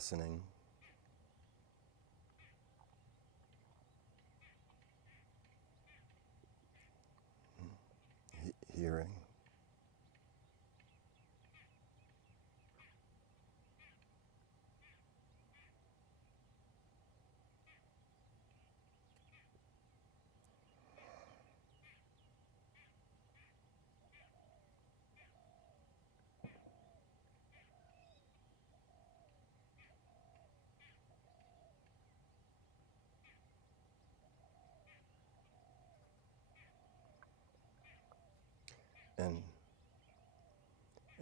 listening, hearing.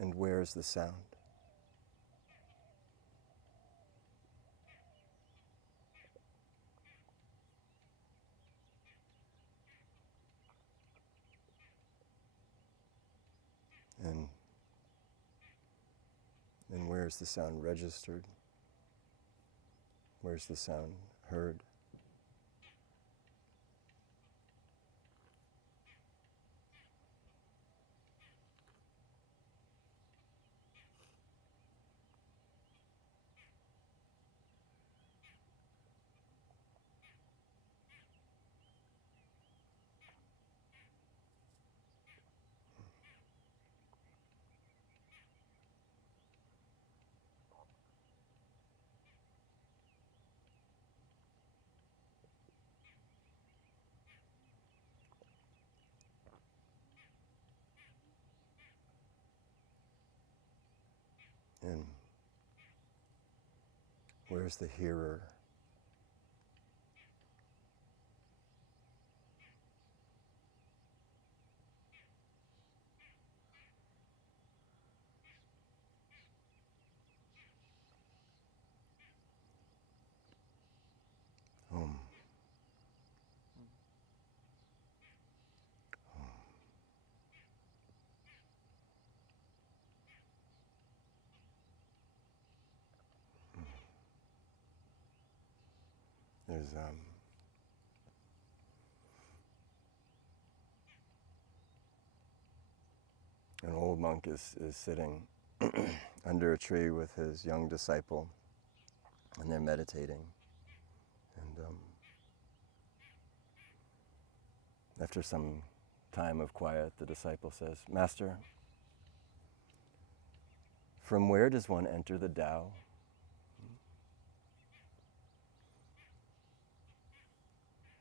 And where's the sound? And where's the sound registered? Where's the sound heard? And where's the hearer? Om. There's an old monk is sitting under a tree with his young disciple, and they're meditating. And after some time of quiet, the disciple says, "Master, from where does one enter the Tao?"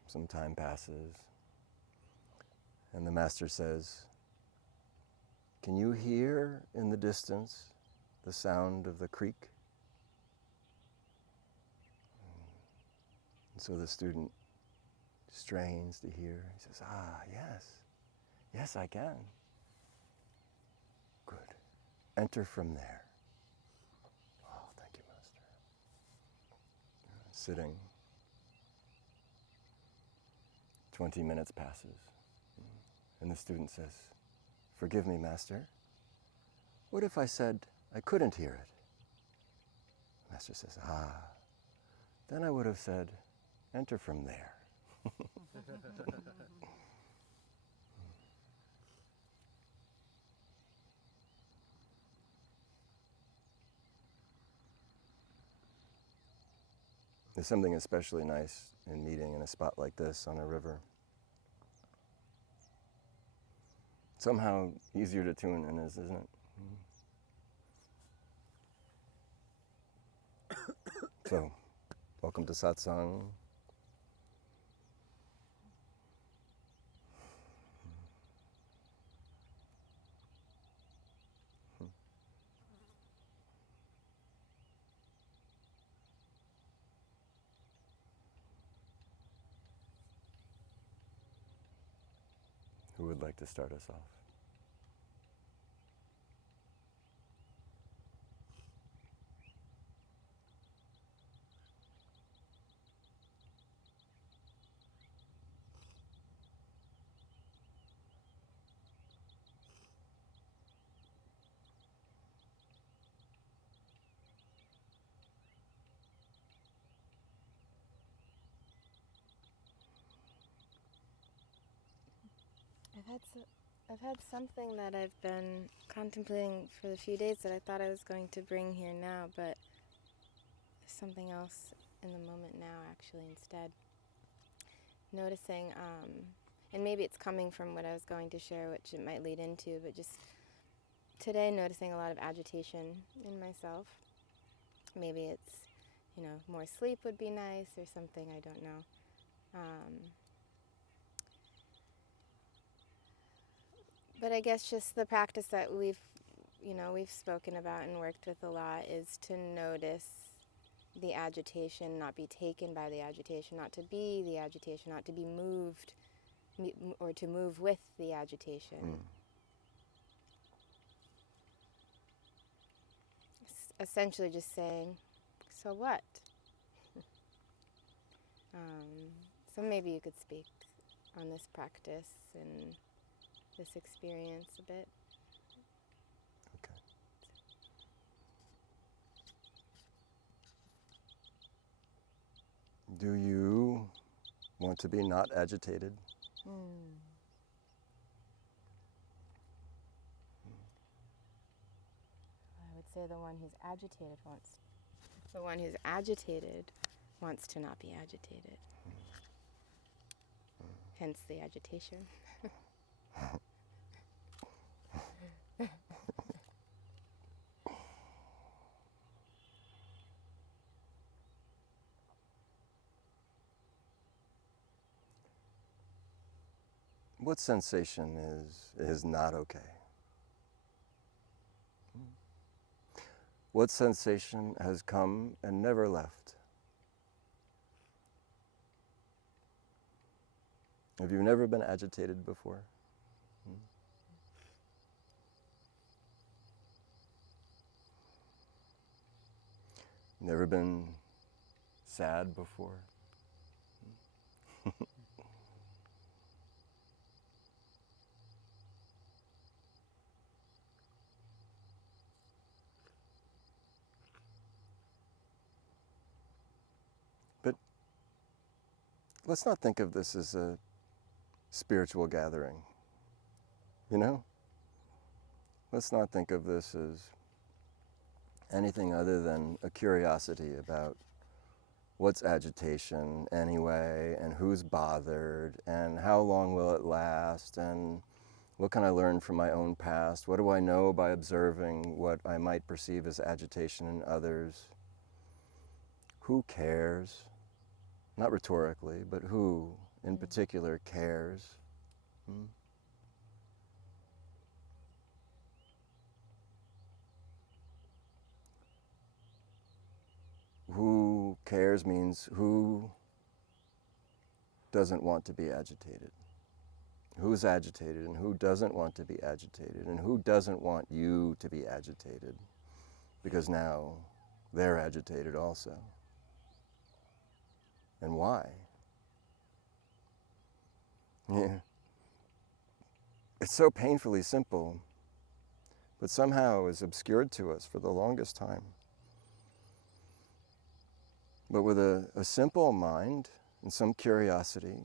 Some time passes, and the master says, "Can you hear in the distance the sound of the creek?" And so the student strains to hear. He says, yes. Yes, I can." "Good. Enter from there." "Oh, thank you, Master." Sitting. 20 minutes passes. And the student says, "Forgive me, Master. What if I said I couldn't hear it?" The Master says, then I would have said, "Enter from there." There's something especially nice in meeting in a spot like this on a river. Somehow easier to tune in, isn't it? So, welcome to Satsang. Who would like to start us off? I've had something that I've been contemplating for the few days that I thought I was going to bring here now, but something else in the moment now, actually, instead. Noticing, and maybe it's coming from what I was going to share, which it might lead into, but just today noticing a lot of agitation in myself. Maybe it's, more sleep would be nice or something, I don't know. But I guess just the practice that we've spoken about and worked with a lot is to notice the agitation, not be taken by the agitation, not to be the agitation, not to be moved or to move with the agitation. Essentially just saying, so what? So maybe you could speak on this practice and this experience a bit. Okay. Do you want to be not agitated? I would say the one who's agitated wants to not be agitated. Hence the agitation. What sensation is not okay? What sensation has come and never left? Have you never been agitated before? Never been sad before? But let's not think of this as a spiritual gathering, Let's not think of this as anything other than a curiosity about what's agitation anyway, and who's bothered, and how long will it last, and what can I learn from my own past? What do I know by observing what I might perceive as agitation in others? Who cares? Not rhetorically, but who in particular cares? Who cares means who doesn't want to be agitated. Who's agitated and who doesn't want to be agitated, and who doesn't want you to be agitated, because now they're agitated also. And why? Yeah. It's so painfully simple, but somehow is obscured to us for the longest time. But with a simple mind and some curiosity,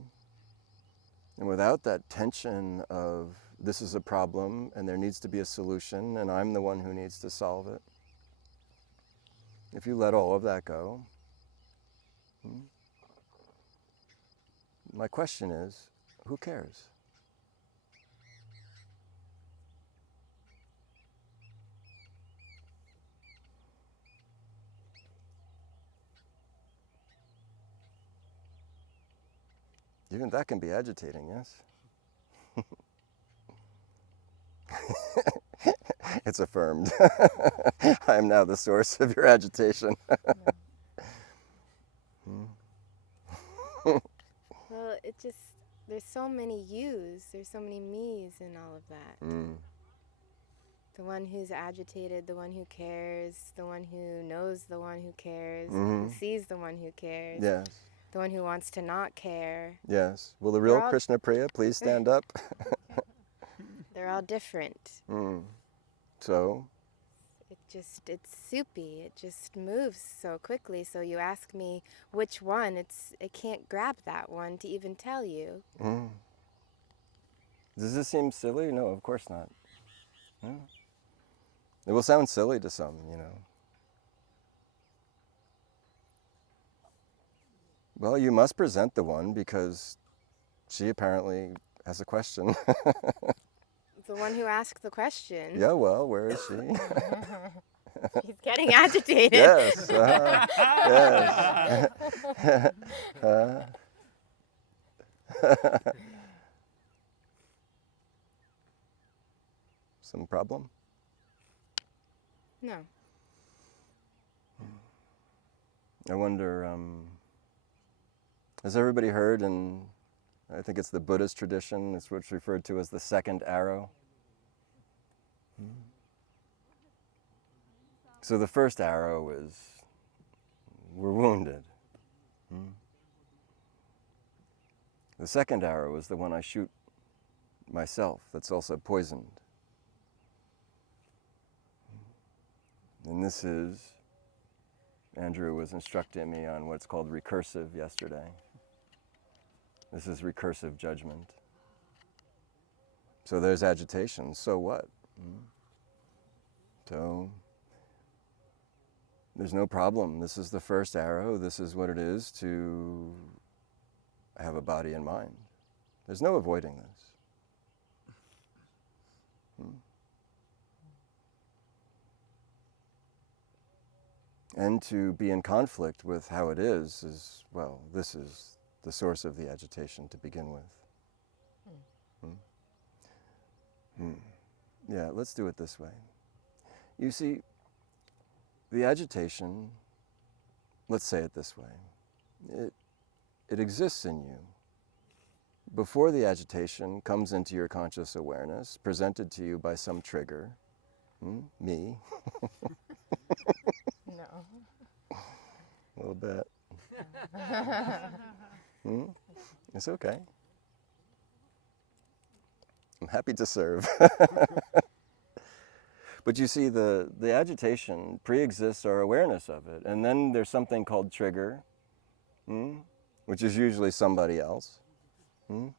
and without that tension of this is a problem and there needs to be a solution and I'm the one who needs to solve it, if you let all of that go, my question is, who cares? Even that can be agitating, yes? It's affirmed. I am now the source of your agitation. Well, there's so many yous, there's so many me's in all of that. The one who's agitated, the one who cares, the one who knows the one who cares, who sees the one who cares. Yes. The one who wants to not care. Yes. Will the real Krishna Priya please stand up? They're all different. So? It's soupy. It just moves so quickly. So you ask me which one, it can't grab that one to even tell you. Does this seem silly? No, of course not. No. It will sound silly to some, Well, you must present the one because she apparently has a question. The one who asked the question. Yeah, well, where is she? He's getting agitated. Yes, yes. Some problem? No. I wonder, has everybody heard, and I think it's the Buddhist tradition, it's what's referred to as the second arrow? So the first arrow is, we're wounded. The second arrow is the one I shoot myself, that's also poisoned. And this is, Andrew was instructing me on what's called recursive yesterday. This is recursive judgment. So there's agitation, so what? So there's no problem. This is the first arrow. This is what it is to have a body and mind. There's no avoiding this. And to be in conflict with how it is, well, this is the source of the agitation to begin with. Yeah, let's do it this way. You see, the agitation, let's say it this way, it exists in you. Before the agitation comes into your conscious awareness, presented to you by some trigger, me, No. a little bit. It's okay. I'm happy to serve. But you see, the agitation pre-exists our awareness of it. And then there's something called trigger, which is usually somebody else. And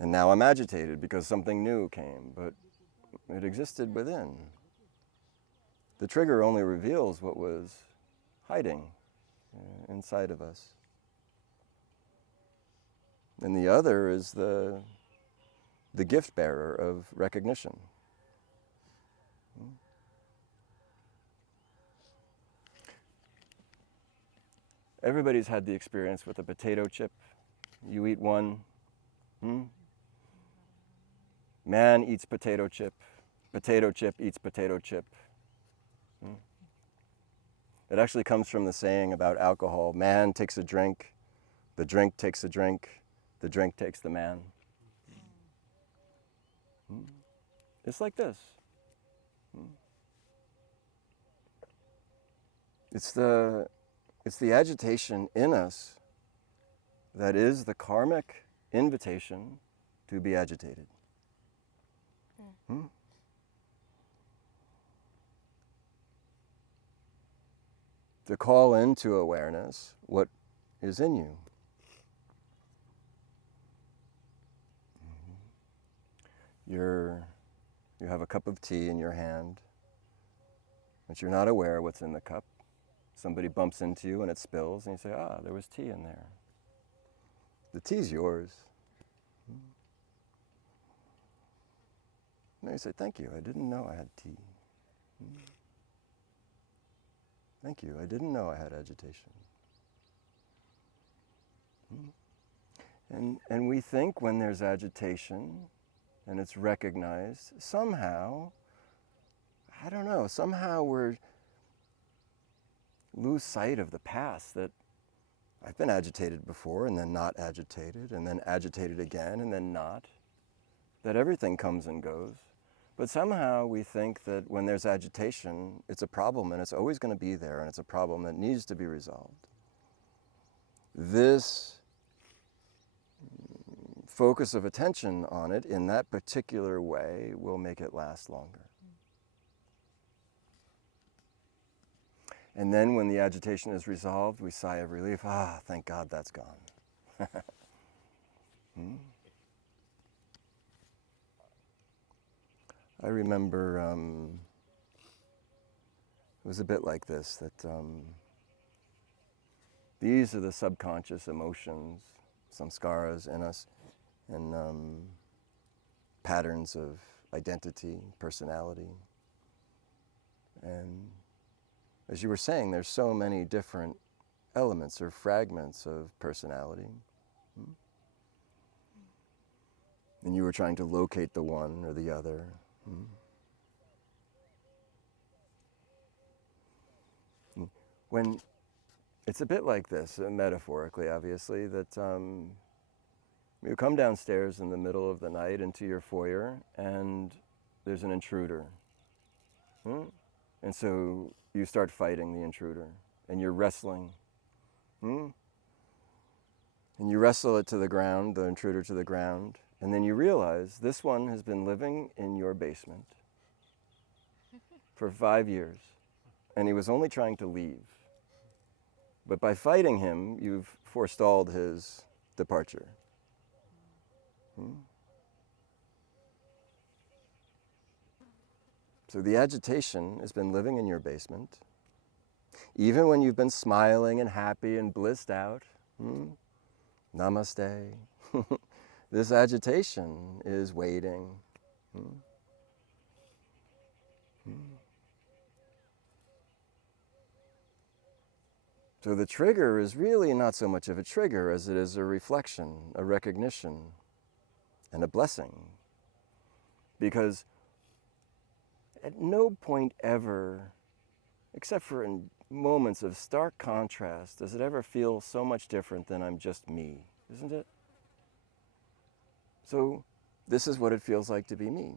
now I'm agitated because something new came, but it existed within. The trigger only reveals what was hiding inside of us. And the other is the gift bearer of recognition. Everybody's had the experience with a potato chip. You eat one. Man eats potato chip eats potato chip. It actually comes from the saying about alcohol. Man takes a drink, the drink takes a drink, the drink takes the man. It's like this. It's the agitation in us that is the karmic invitation to be agitated. To call into awareness what is in you. You have a cup of tea in your hand, but you're not aware what's in the cup. Somebody bumps into you and it spills, and you say, there was tea in there. The tea's yours. And you say, thank you, I didn't know I had tea. Thank you, I didn't know I had agitation. And we think when there's agitation and it's recognized, somehow, I don't know, somehow we lose sight of the past, that I've been agitated before and then not agitated and then agitated again and then not, that everything comes and goes. But somehow we think that when there's agitation, it's a problem and it's always going to be there and it's a problem that needs to be resolved. This focus of attention on it in that particular way will make it last longer. And then when the agitation is resolved, we sigh of relief. Thank God that's gone. I remember it was a bit like this, that These are the subconscious emotions, samskaras in us, and patterns of identity, personality. And as you were saying, there's so many different elements or fragments of personality. And you were trying to locate the one or the other. When it's a bit like this, metaphorically, obviously, that you come downstairs in the middle of the night into your foyer and there's an intruder. And so you start fighting the intruder and you're wrestling. And you wrestle it to the ground, the intruder to the ground, and then you realize this one has been living in your basement for 5 years and he was only trying to leave. But by fighting him, you've forestalled his departure. So the agitation has been living in your basement. Even when you've been smiling and happy and blissed out, namaste, this agitation is waiting. So the trigger is really not so much of a trigger as it is a reflection, a recognition, and a blessing. Because at no point ever, except for in moments of stark contrast, does it ever feel so much different than I'm just me, isn't it? So this is what it feels like to be me.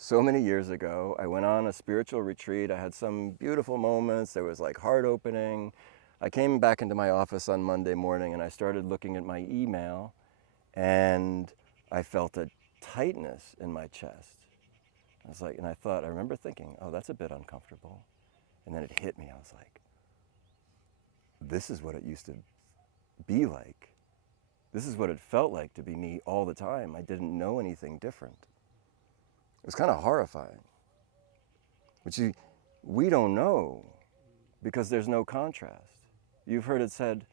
So many years ago, I went on a spiritual retreat. I had some beautiful moments. There was like heart opening. I came back into my office on Monday morning and I started looking at my email and I felt a tightness in my chest. I was like, and I remember thinking, oh, that's a bit uncomfortable. And then it hit me. I was like, this is what it used to be like. This is what it felt like to be me all the time. I didn't know anything different. It was kind of horrifying. But we don't know because there's no contrast. You've heard it said,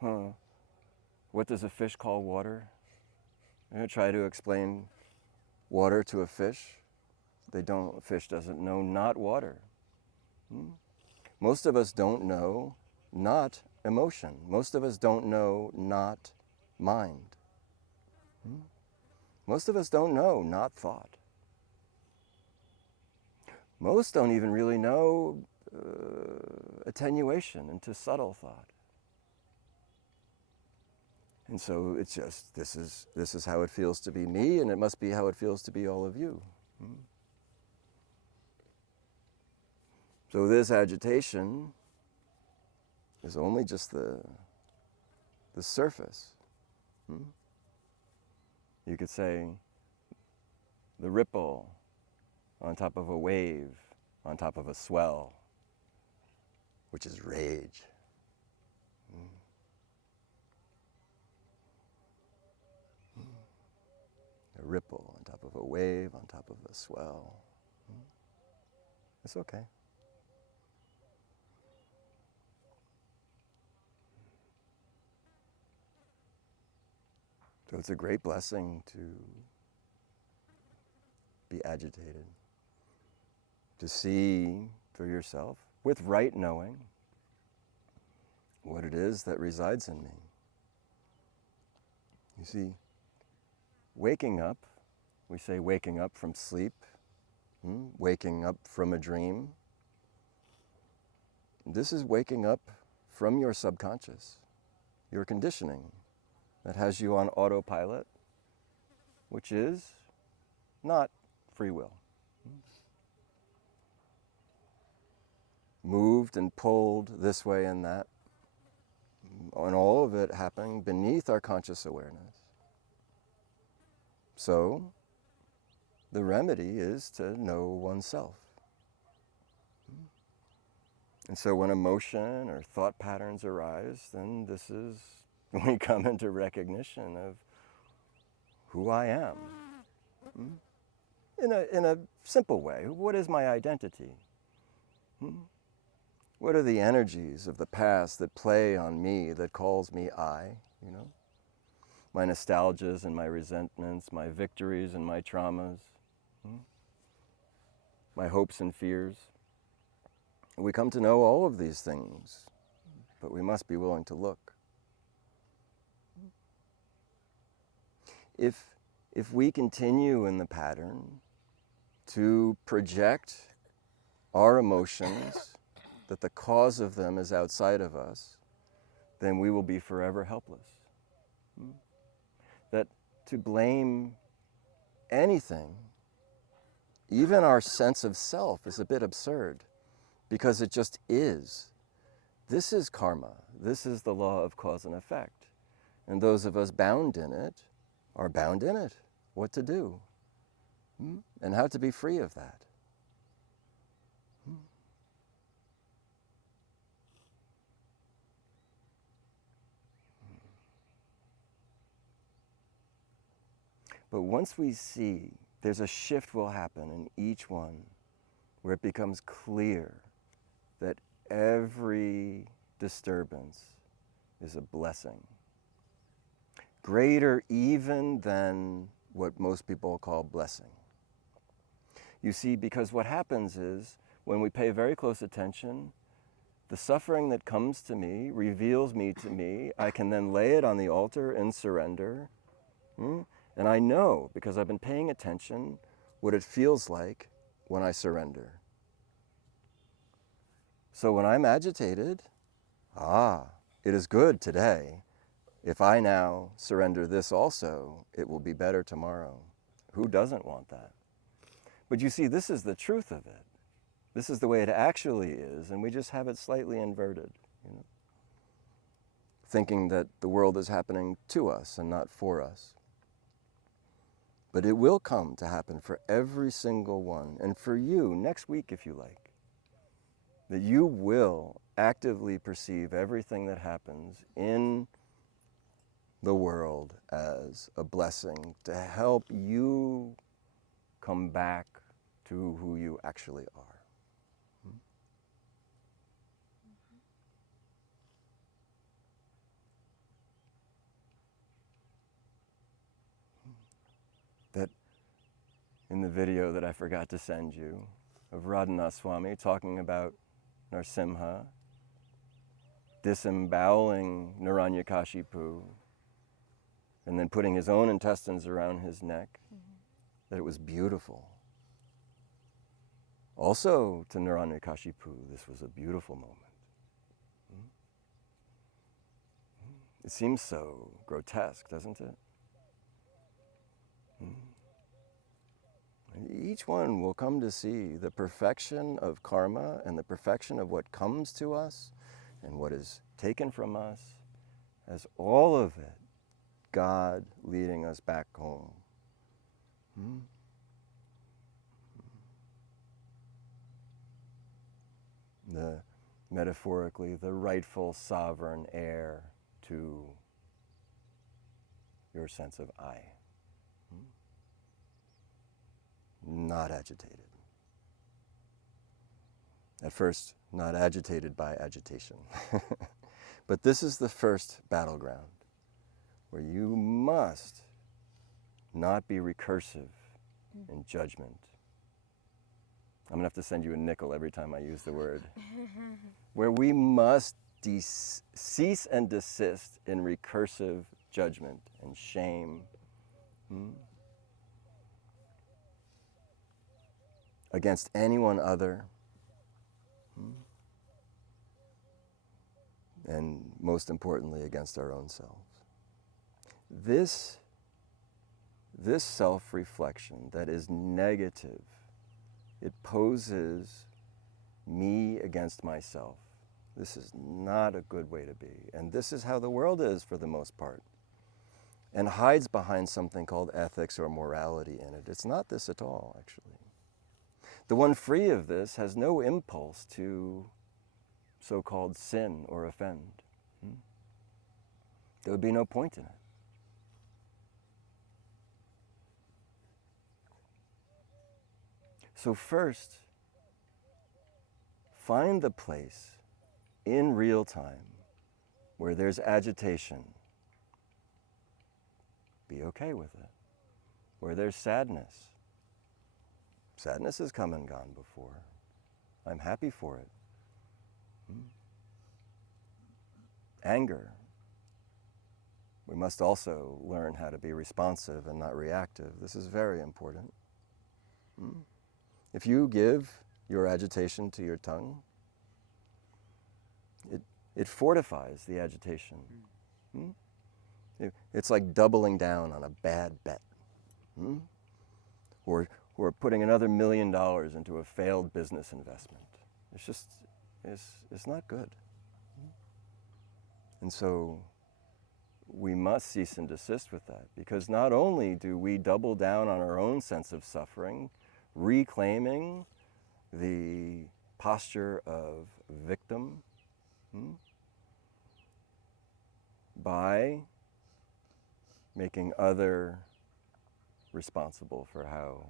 what does a fish call water? I'm going to try to explain water to a fish. A fish doesn't know not water. Most of us don't know not emotion. Most of us don't know not mind. Most of us don't know not thought. Most don't even really know attenuation into subtle thought. And so it's just, this is how it feels to be me, and it must be how it feels to be all of you. So this agitation is only just the surface. You could say the ripple on top of a wave, on top of a swell, which is rage. A ripple on top of a wave, on top of a swell. It's okay. So it's a great blessing to be agitated, to see for yourself, with right knowing, what it is that resides in me. You see, waking up, we say waking up from sleep, waking up from a dream. This is waking up from your subconscious, your conditioning that has you on autopilot, which is not free will. Moved and pulled this way and that, and all of it happening beneath our conscious awareness. So, the remedy is to know oneself. And so when emotion or thought patterns arise, then this is when we come into recognition of who I am. In a simple way, what is my identity? What are the energies of the past that play on me, that calls me I, you know? My nostalgias and my resentments, my victories and my traumas, my hopes and fears. We come to know all of these things, but we must be willing to look. If we continue in the pattern to project our emotions, that the cause of them is outside of us, then we will be forever helpless. That to blame anything, even our sense of self, is a bit absurd, because it just is. This is karma. This is the law of cause and effect. And those of us bound in it are bound in it. What to do? And how to be free of that. But once we see, there's a shift will happen in each one where it becomes clear that every disturbance is a blessing. Greater even than what most people call blessing. You see, because what happens is, when we pay very close attention, the suffering that comes to me reveals me to me. I can then lay it on the altar and surrender. And I know, because I've been paying attention, what it feels like when I surrender. So when I'm agitated, it is good today. If I now surrender this also, it will be better tomorrow. Who doesn't want that? But you see, this is the truth of it. This is the way it actually is, and we just have it slightly inverted, thinking that the world is happening to us and not for us. But it will come to happen for every single one, and for you next week if you like, that you will actively perceive everything that happens in the world as a blessing to help you come back to who you actually are. That in the video that I forgot to send you of Radhanath Swami talking about Narsimha disemboweling Hiranyakashipu and then putting his own intestines around his neck, that it was beautiful. Also to Hiranyakashipu, this was a beautiful moment. It seems so grotesque, doesn't it? And each one will come to see the perfection of karma and the perfection of what comes to us and what is taken from us, as all of it God leading us back home. Metaphorically, the rightful sovereign heir to your sense of I. Not agitated. At first, not agitated by agitation. But this is the first battleground where you must not be recursive in judgment. I'm going to have to send you a nickel every time I use the word. Where we must cease and desist in recursive judgment and shame. Against anyone other. And most importantly, against our own selves. This self-reflection that is negative, it poses me against myself. This is not a good way to be. And this is how the world is for the most part. And hides behind something called ethics or morality in it. It's not this at all, actually. The one free of this has no impulse to so-called sin or offend. There would be no point in it. So first, find the place in real time, where there's agitation, be okay with it. Where there's sadness, sadness has come and gone before. I'm happy for it. Anger. We must also learn how to be responsive and not reactive. This is very important. If you give your agitation to your tongue, it fortifies the agitation. It's like doubling down on a bad bet. Or putting another $1 million into a failed business investment. It's not good. And so we must cease and desist with that, because not only do we double down on our own sense of suffering, reclaiming the posture of victim by making other responsible for how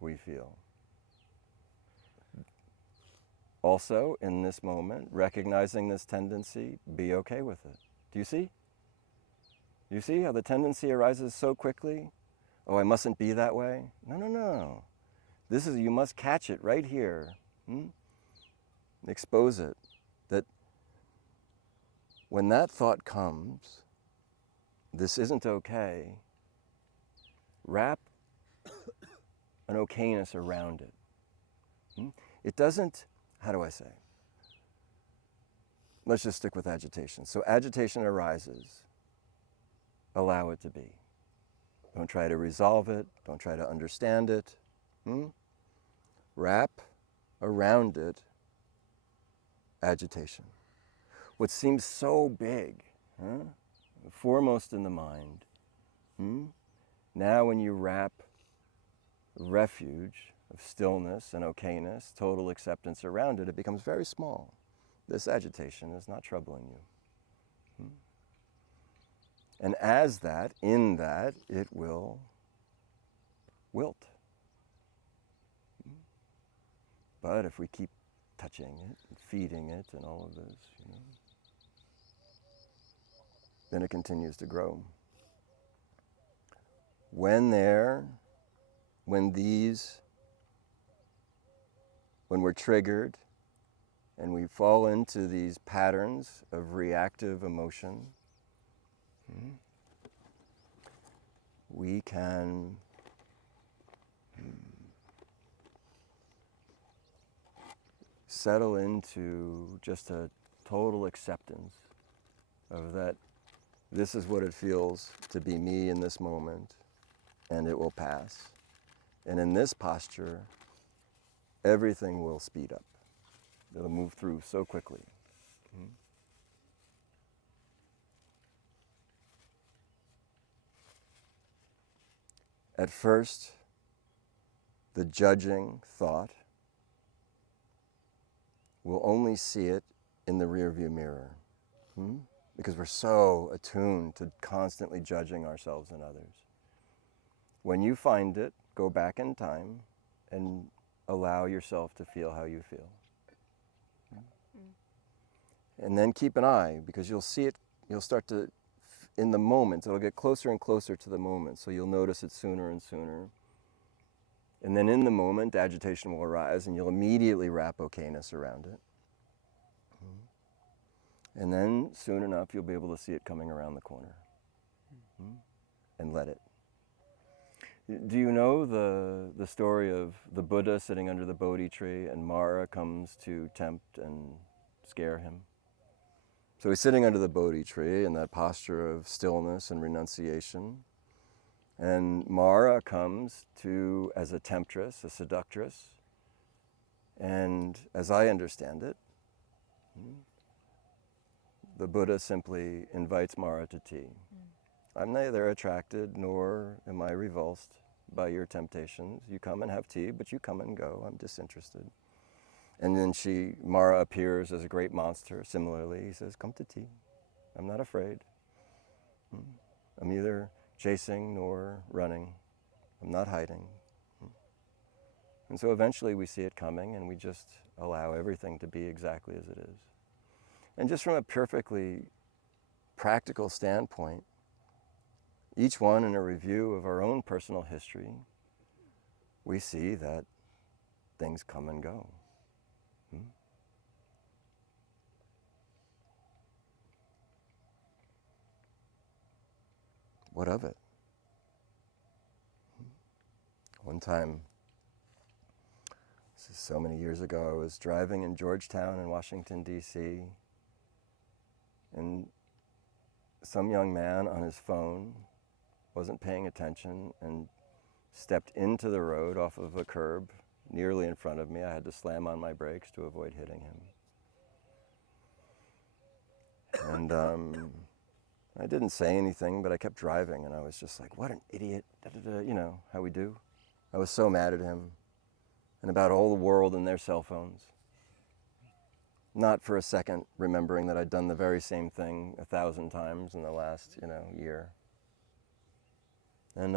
we feel. Also, in this moment, recognizing this tendency, be okay with it. Do you see? You see how the tendency arises so quickly? Oh, I mustn't be that way? No. You must catch it right here. Expose it. That when that thought comes, this isn't okay, wrap an okayness around it. It doesn't, how do I say? Let's just stick with agitation. So agitation arises. Allow it to be. Don't try to resolve it. Don't try to understand it. Wrap around it agitation. What seems so big, foremost in the mind, now when you wrap refuge of stillness and okayness, total acceptance around it, it becomes very small. This agitation is not troubling you. And as that, in that, it will wilt. But if we keep touching it, and feeding it, and all of this, then it continues to grow. When we're triggered and we fall into these patterns of reactive emotion, we can settle into just a total acceptance of that this is what it feels to be me in this moment, and it will pass. And in this posture, everything will speed up. It'll move through so quickly. At first, the judging thought will only see it in the rearview mirror, because we're so attuned to constantly judging ourselves and others. When you find it, go back in time and allow yourself to feel how you feel. And then keep an eye, because you'll see it, you'll start to, in the moment, it'll get closer and closer to the moment, so you'll notice it sooner and sooner. And then in the moment, agitation will arise, and you'll immediately wrap okayness around it. And then, soon enough, you'll be able to see it coming around the corner. And let it. Do you know the story of the Buddha sitting under the Bodhi tree, and Mara comes to tempt and scare him? So he's sitting under the Bodhi tree in that posture of stillness and renunciation. And Mara comes to as a temptress, a seductress. And as I understand it, the Buddha simply invites Mara to tea. I'm neither attracted nor am I revulsed by your temptations. You come and have tea, but you come and go. I'm disinterested. And then Mara appears as a great monster. Similarly, he says, come to tea. I'm not afraid. I'm neither chasing nor running. I'm not hiding. And so eventually we see it coming, and we just allow everything to be exactly as it is. And just from a perfectly practical standpoint, each one in a review of our own personal history, we see that things come and go. What of it? One time, this is so many years ago, I was driving in Georgetown in Washington, D.C., and some young man on his phone wasn't paying attention and stepped into the road off of a curb nearly in front of me. I had to slam on my brakes to avoid hitting him. And I didn't say anything, but I kept driving, and I was just like, what an idiot, you know, how we do. I was so mad at him and about all the world and their cell phones. Not for a second remembering that I'd done the very same thing 1,000 times in the last, year. And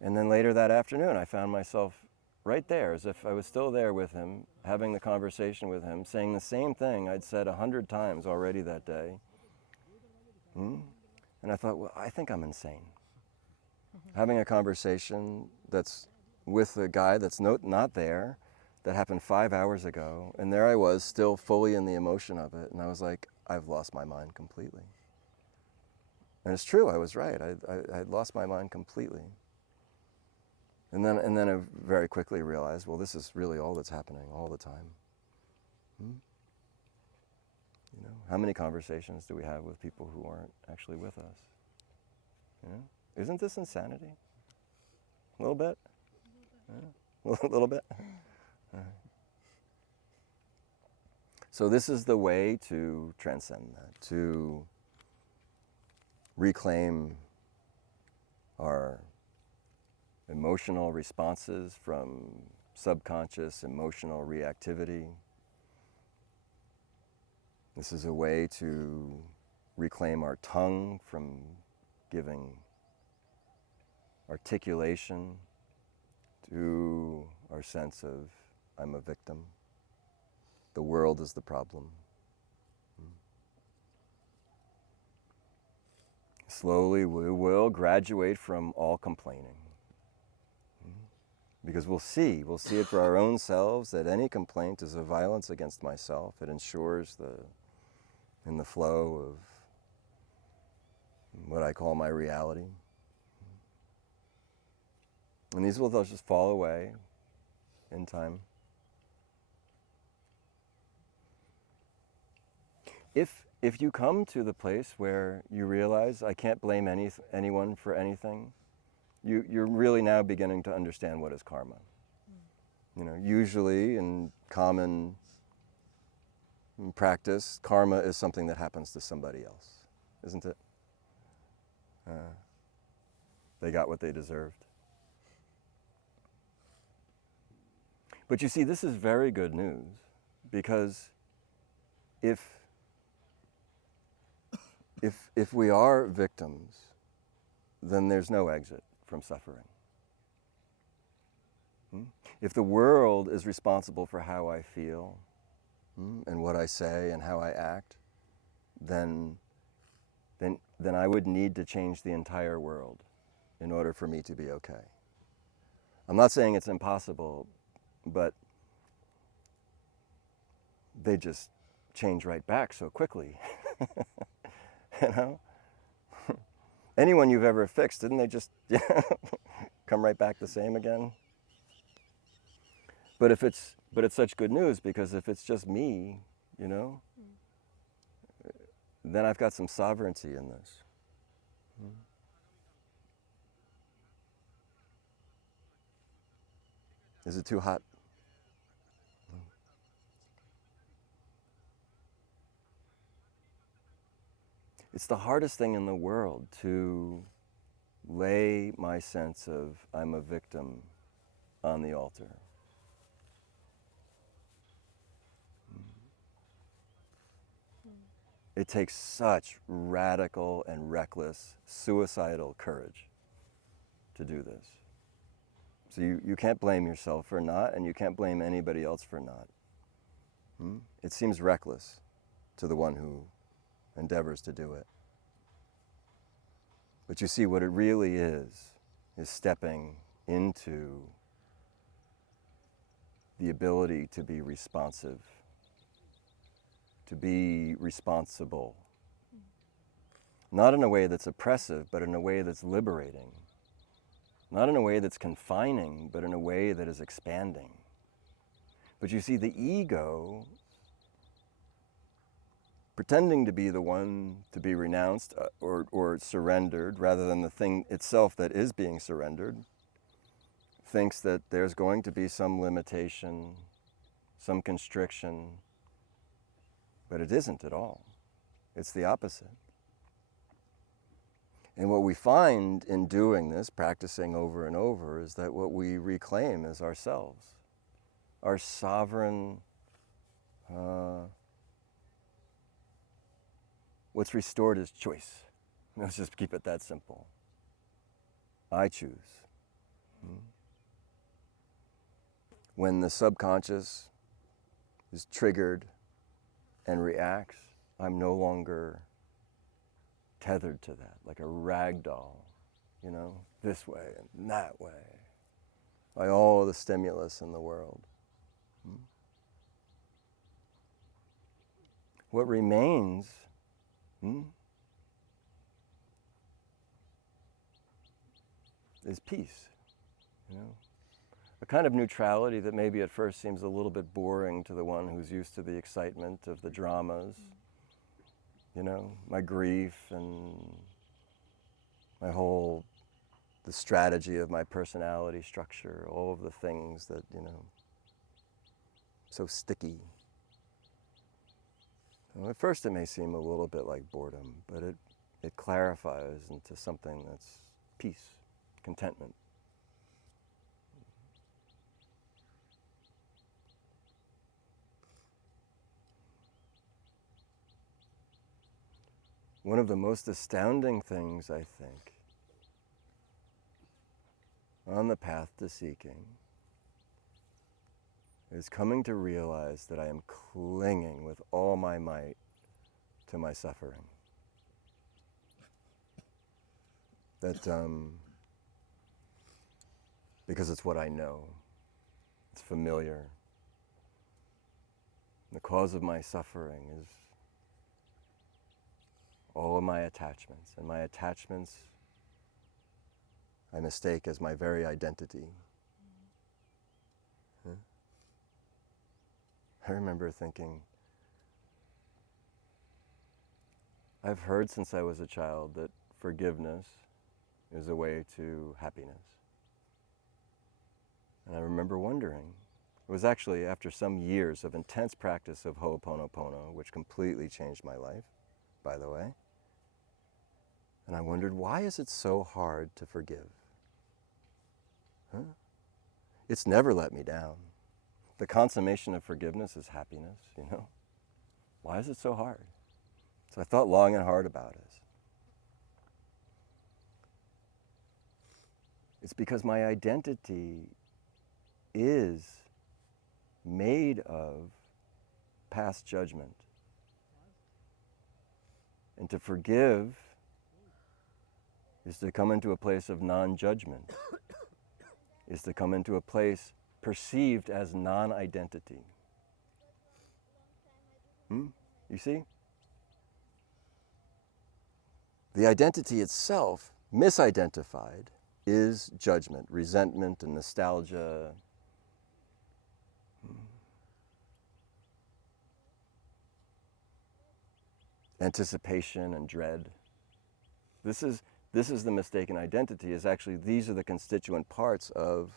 then later that afternoon, I found myself right there, as if I was still there with him, having the conversation with him, saying the same thing I'd said 100 times already that day. And I thought, well, I think I'm insane. Having a conversation that's with a guy that's not there, that happened 5 hours ago, and there I was, still fully in the emotion of it, and I was like, I've lost my mind completely. And it's true, I was right. I'd lost my mind completely. And then I very quickly realized, well, this is really all that's happening all the time. How many conversations do we have with people who aren't actually with us? Isn't this insanity? A little bit? Yeah. A little bit? So this is the way to transcend that, to reclaim our emotional responses from subconscious emotional reactivity. This is a way to reclaim our tongue from giving articulation to our sense of, I'm a victim. The world is the problem. Slowly we will graduate from all complaining. Because we'll see it for our own selves that any complaint is a violence against myself. It ensures in the flow of what I call my reality. And these will just fall away in time. If you come to the place where you realize I can't blame anyone for anything, you're really now beginning to understand what is karma. Usually in common practice, karma is something that happens to somebody else, isn't it? They got what they deserved. But you see, this is very good news, because if we are victims, then there's no exit from suffering. If the world is responsible for how I feel and what I say and how I act, then I would need to change the entire world in order for me to be okay. I'm not saying it's impossible, but they just change right back so quickly. Anyone you've ever fixed, didn't they just come right back the same again? But it's such good news, because if it's just me, then I've got some sovereignty in this. Is it too hot? It's the hardest thing in the world to lay my sense of I'm a victim on the altar. It takes such radical and reckless, suicidal courage to do this. So you can't blame yourself for not, and you can't blame anybody else for not. It seems reckless. to the one who endeavors to do it. But you see, what it really is stepping into the ability to be responsive, to be responsible. Not in a way that's oppressive, but in a way that's liberating. Not in a way that's confining, but in a way that is expanding. But you see, the ego, pretending to be the one to be renounced or surrendered, rather than the thing itself that is being surrendered, thinks that there's going to be some limitation, some constriction, but it isn't at all. It's the opposite. And what we find in doing this, practicing over and over, is that what we reclaim is ourselves, our sovereign, what's restored is choice. Let's just keep it that simple. I choose. When the subconscious is triggered and reacts, I'm no longer tethered to that, like a rag doll, this way and that way, by all the stimulus in the world. What remains is peace, a kind of neutrality that maybe at first seems a little bit boring to the one who's used to the excitement of the dramas. My grief and the strategy of my personality structure, all of the things that, so sticky. Well, at first it may seem a little bit like boredom, but it clarifies into something that's peace, contentment. One of the most astounding things, I think, on the path to seeking is coming to realize that I am clinging with all my might to my suffering. That, because it's what I know, it's familiar. The cause of my suffering is all of my attachments, and my attachments I mistake as my very identity. I remember thinking, I've heard since I was a child that forgiveness is a way to happiness. And I remember wondering, it was actually after some years of intense practice of Ho'oponopono, which completely changed my life, by the way. And I wondered, why is it so hard to forgive? It's never let me down. The consummation of forgiveness is happiness, Why is it so hard? So I thought long and hard about it. It's because my identity is made of past judgment. And to forgive is to come into a place of non-judgment, is to come into a place perceived as non-identity. You see? The identity itself, misidentified, is judgment, resentment, and nostalgia. Anticipation and dread. This is the mistaken identity, is actually these are the constituent parts of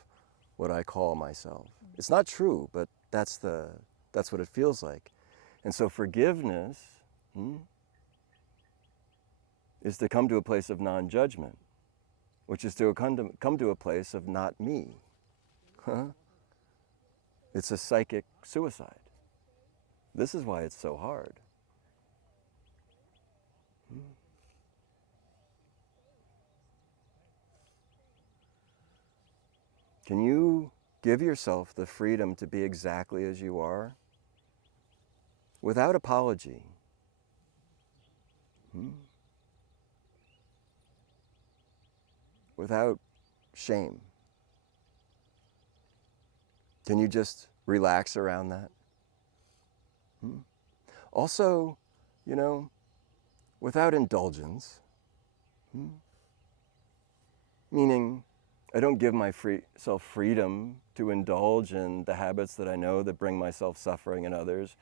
what I call myself. It's not true, but that's what it feels like. And so forgiveness is to come to a place of non-judgment, which is to come to a place of not me. It's a psychic suicide. This is why it's so hard. Can you give yourself the freedom to be exactly as you are? Without apology, Without shame. Can you just relax around that? Also, without indulgence. Meaning, I don't give myself freedom to indulge in the habits that I know that bring myself suffering and others.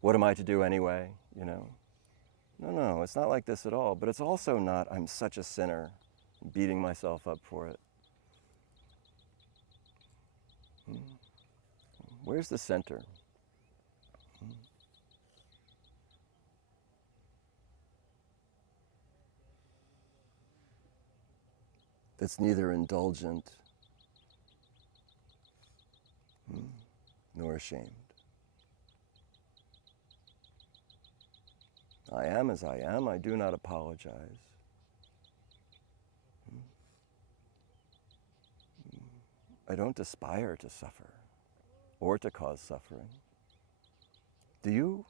What am I to do anyway, No, it's not like this at all. But it's also not, I'm such a sinner, beating myself up for it. Where's the center? That's neither indulgent nor ashamed. I am as I am. I do not apologize. I don't aspire to suffer or to cause suffering. Do you?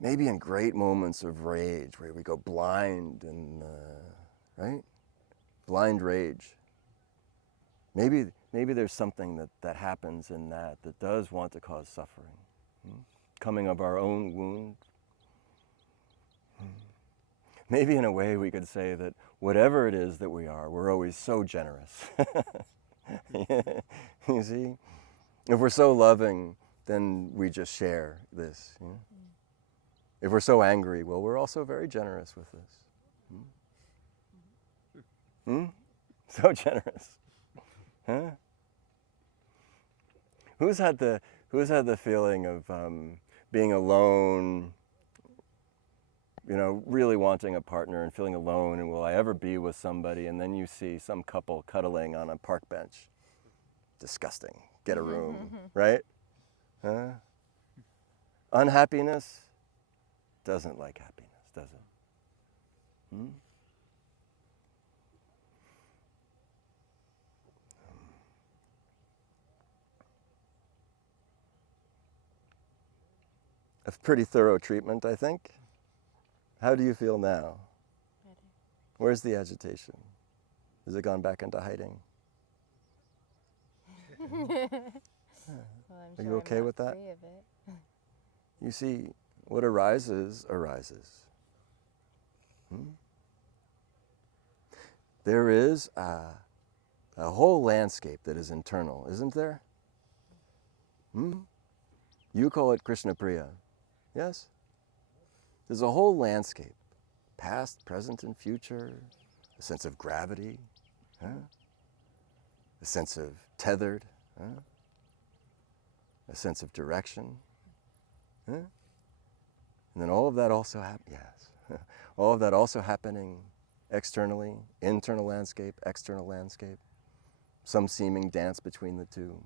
Maybe in great moments of rage where we go blind and, right? Blind rage. Maybe there's something that happens in that does want to cause suffering. Coming of our own wound. Maybe in a way we could say that whatever it is that we are, we're always so generous. You see? If we're so loving, then we just share this. If we're so angry, well, we're also very generous with this. So generous. Huh? Who's had the feeling of being alone, really wanting a partner and feeling alone, and will I ever be with somebody, and then you see some couple cuddling on a park bench. Disgusting. Get a room, right? Huh? Unhappiness doesn't like happiness, does it? A pretty thorough treatment, I think. How do you feel now? Better. Where's the agitation? Has it gone back into hiding? Well, Are you okay with that? free of it. You see, what arises, arises. There is a whole landscape that is internal, isn't there? You call it Krishna Priya, yes? There's a whole landscape, past, present, and future, a sense of gravity, a sense of tethered, a sense of direction. And then all of that also all of that also happening externally, internal landscape, external landscape, some seeming dance between the two.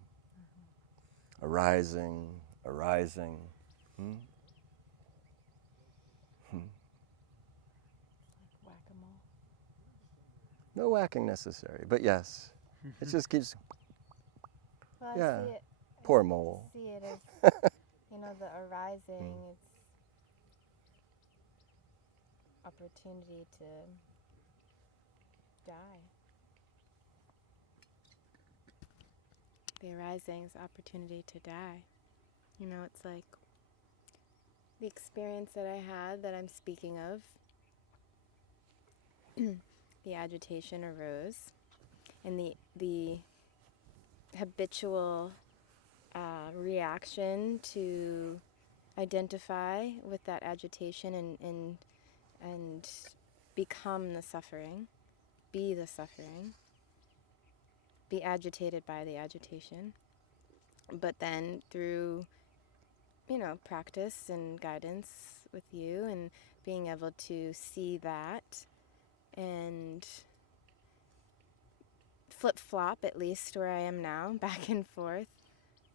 Arising. Whack-a-mole. No whacking necessary, but yes, it just keeps, Well, yeah, I see it. poor mole. I see it as, the arising. It's opportunity to die. The arising is opportunity to die. It's like the experience that I had that I'm speaking of. The agitation arose, and the habitual reaction to identify with that agitation and become the suffering, be the suffering, be agitated by the agitation. But then through, practice and guidance with you and being able to see that and flip-flop, at least where I am now, back and forth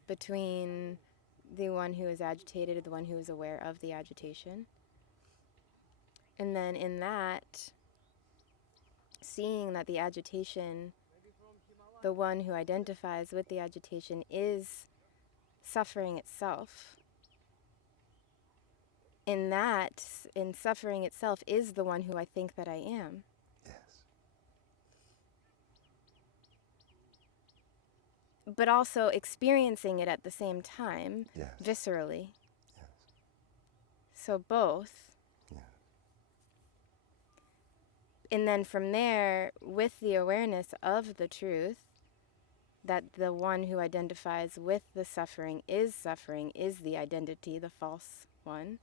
between the one who is agitated and the one who is aware of the agitation. And then in that, seeing that the agitation, the one who identifies with the agitation, is suffering itself. in that, in suffering itself, is the one who I think that I am. Yes. But also experiencing it at the same time, Yes. viscerally. Yes. So both. Yeah. And then from there, with the awareness of the truth, that the one who identifies with the suffering, is the identity, the false one,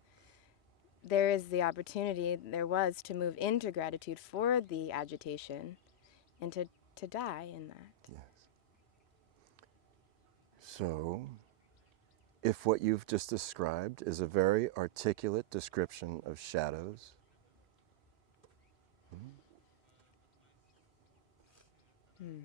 there is the opportunity, there was, to move into gratitude for the agitation and to die in that. Yes. So, if what you've just described is a very articulate description of shadows, Mm.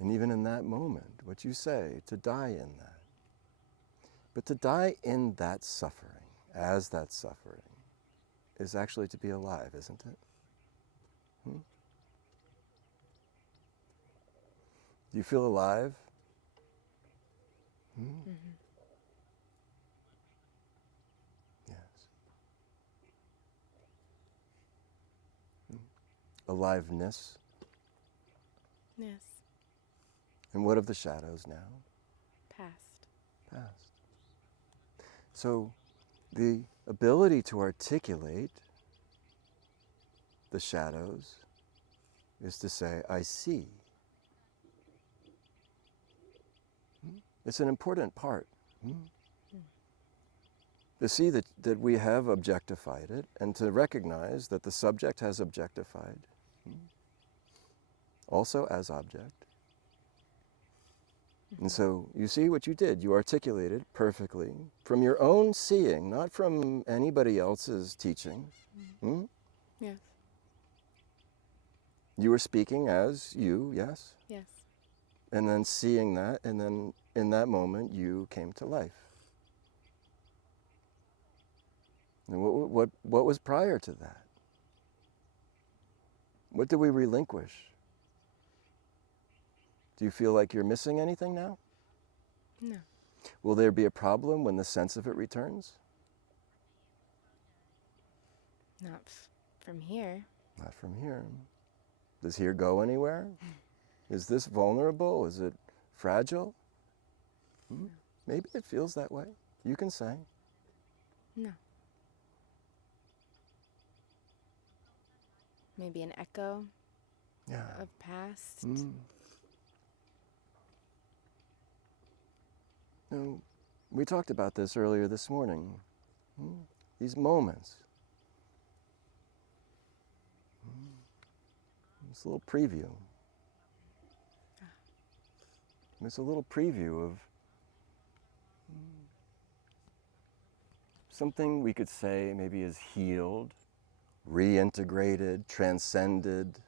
and even in that moment, what you say, to die in that. But to die in that suffering, as that suffering, is actually to be alive, isn't it? Hmm? Do you feel alive? Hmm? Mm-hmm. Yes. Aliveness. Yes. And what of the shadows now? Past. Past. So the ability to articulate the shadows is to say, I see. It's an important part. To see that we have objectified it, and to recognize that the subject has objectified, also as object. And so you see what you did. You articulated perfectly from your own seeing, not from anybody else's teaching. Hmm? Yes. You were speaking as you, yes? Yes. And then seeing that, and then in that moment you came to life. And what was prior to that? What did we relinquish? Do you feel like you're missing anything now? No. Will there be a problem when the sense of it returns? Not from here. Not from here. Does here go anywhere? Is this vulnerable? Is it fragile? Maybe it feels that way. You can say. No. Maybe an echo of past. No, we talked about this earlier this morning. These moments. It's a little preview. It's a little preview of something we could say maybe is healed, reintegrated, transcended.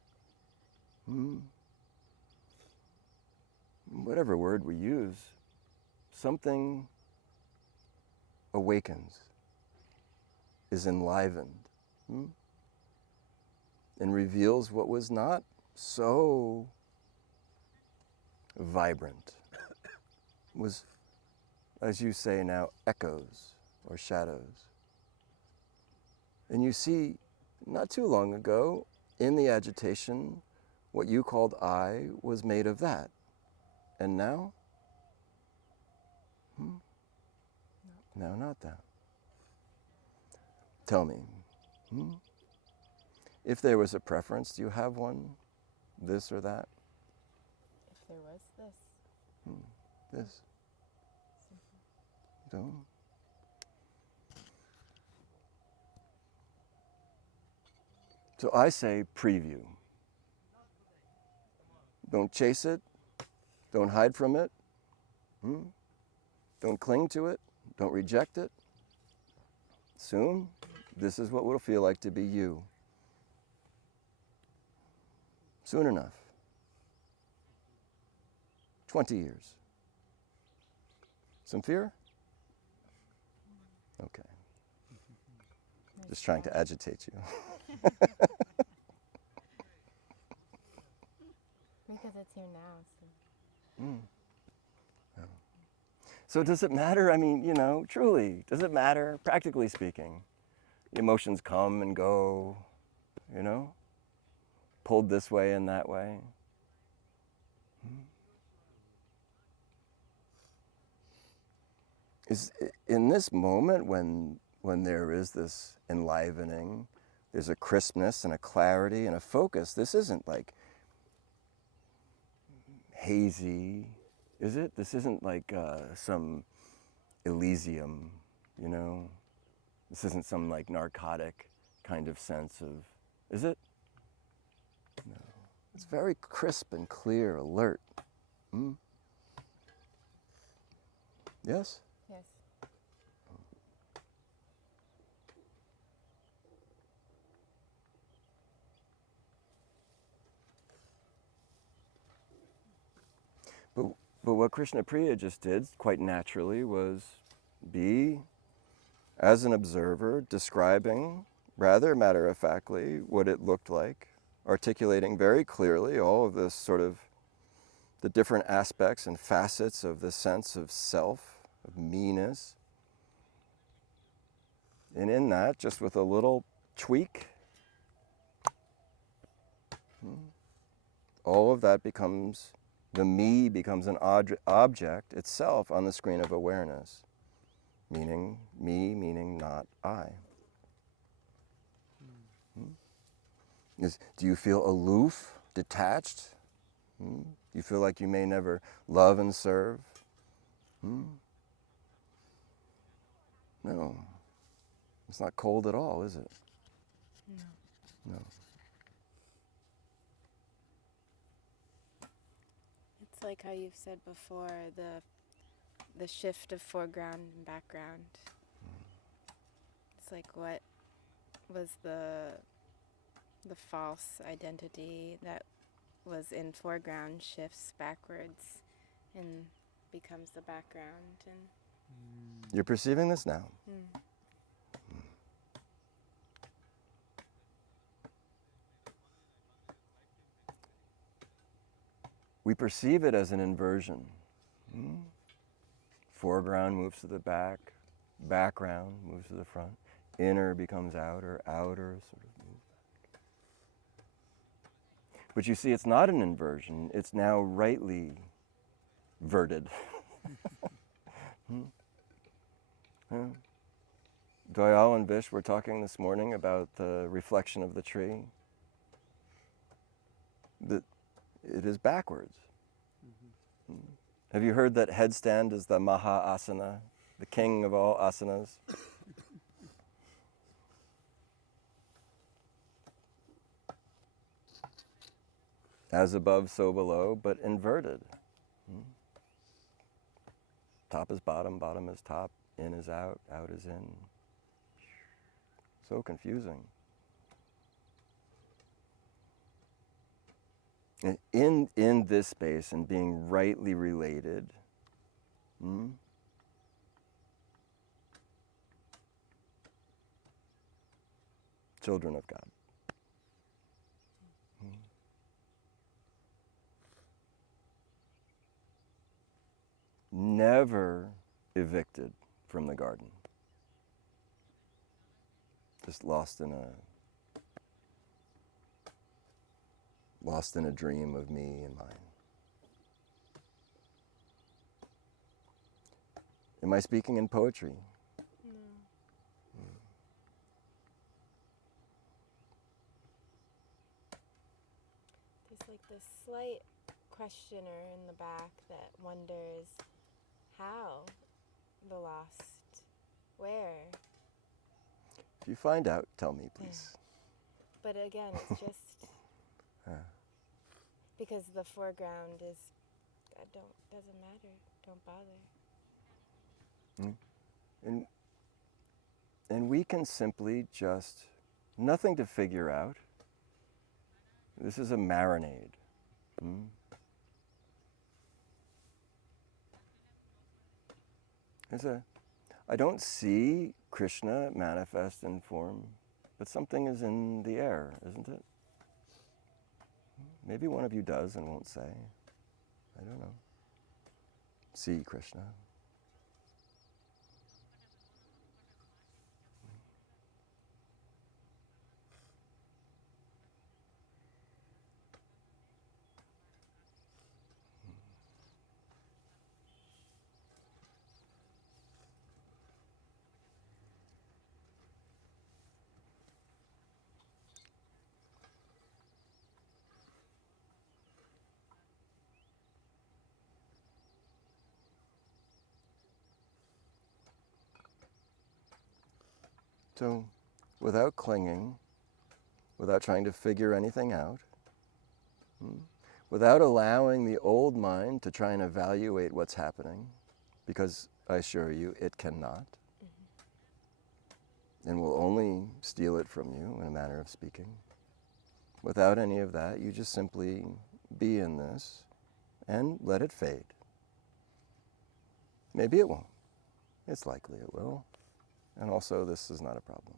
Whatever word we use, something awakens, is enlivened, and reveals what was not so vibrant, was, as you say now, echoes or shadows. And you see, not too long ago, in the agitation, what you called I was made of that. And now? Now not that. Tell me, if there was a preference, do you have one? This or that? If there was this. This. Don't. So I say preview. Don't chase it. Don't hide from it. Don't cling to it. Don't reject it. Soon, this is what it'll feel like to be you. Soon enough. 20 years. Some fear? Okay. Just trying to agitate you. Because it's here now. So. Yeah. So does it matter? I mean, truly, does it matter, practically speaking? Emotions come and go, pulled this way and that way. Is in this moment when there is this enlivening, there's a crispness and a clarity and a focus. This isn't like hazy, is it? This isn't like some Elysium, This isn't some like narcotic kind of sense of, is it? No. It's very crisp and clear, alert. Yes? Yes. But what Krishna Priya just did, quite naturally, was be, as an observer, describing, rather matter-of-factly, what it looked like, articulating very clearly all of this sort of, the different aspects and facets of the sense of self, of me-ness. And in that, just with a little tweak, all of that becomes, the me becomes an object itself on the screen of awareness, meaning me, meaning not I. Do you feel aloof, detached? Do you feel like you may never love and serve? No. It's not cold at all, is it? No. It's like how you've said before, the shift of foreground and background. It's like what was the false identity that was in foreground shifts backwards and becomes the background. And You're perceiving this now. We perceive it as an inversion. Foreground moves to the back, background moves to the front, inner becomes outer, outer sort of moves back. But you see, it's not an inversion, it's now rightly verted. Dayal and Vish were talking this morning about the reflection of the tree. It is backwards. Have you heard that headstand is the Maha Asana, the king of all asanas? As above, so below, but inverted. Top is bottom, bottom is top, in is out, out is in. So confusing. And in this space and being rightly related, children of God. Never evicted from the garden. Just lost in a dream of me and mine. Am I speaking in poetry? no. There's like this slight questioner in the back that wonders how the lost, where. If you find out, tell me, please. But again, it's just because the foreground is, doesn't matter, don't bother. And we can simply just, nothing to figure out. This is a marinade. I don't see Krishna manifest in form, but something is in the air, isn't it? Maybe one of you does and won't say. I don't know. See Krishna. So, without clinging, without trying to figure anything out, without allowing the old mind to try and evaluate what's happening, because I assure you it cannot, and will only steal it from you in a manner of speaking. Without any of that, you just simply be in this and let it fade. Maybe it won't. It's likely it will. And also, this is not a problem.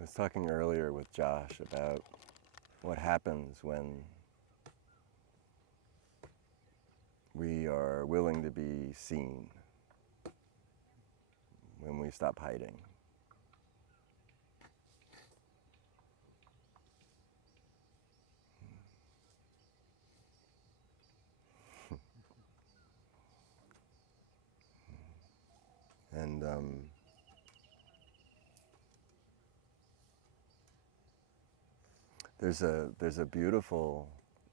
I was talking earlier with Josh about what happens when we are willing to be seen, when we stop hiding. And there's a beautiful,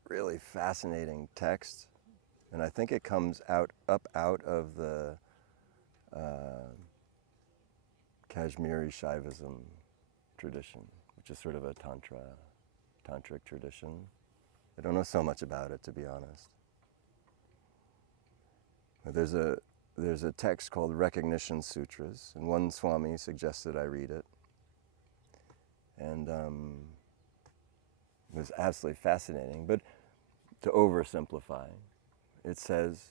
really fascinating text, and I think it comes up out of the Kashmiri Shaivism tradition, which is sort of a tantric tradition. I don't know so much about it, to be honest. But there's a text called Recognition Sutras, and one Swami suggested I read it. And it was absolutely fascinating. But to oversimplify, it says,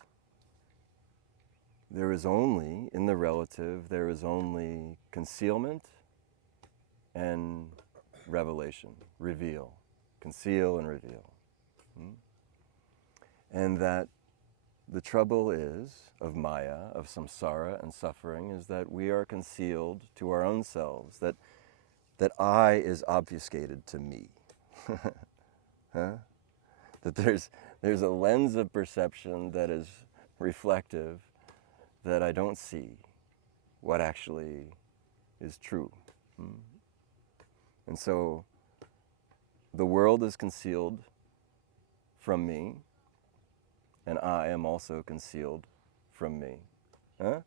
there is only, in the relative, there is only concealment and revelation, reveal. Conceal and reveal. And that the trouble is, of Maya, of samsara and suffering, is that we are concealed to our own selves, that I is obfuscated to me. Huh? That there's a lens of perception that is reflective, that I don't see what actually is true. And so the world is concealed from me, and I am also concealed from me. Huh?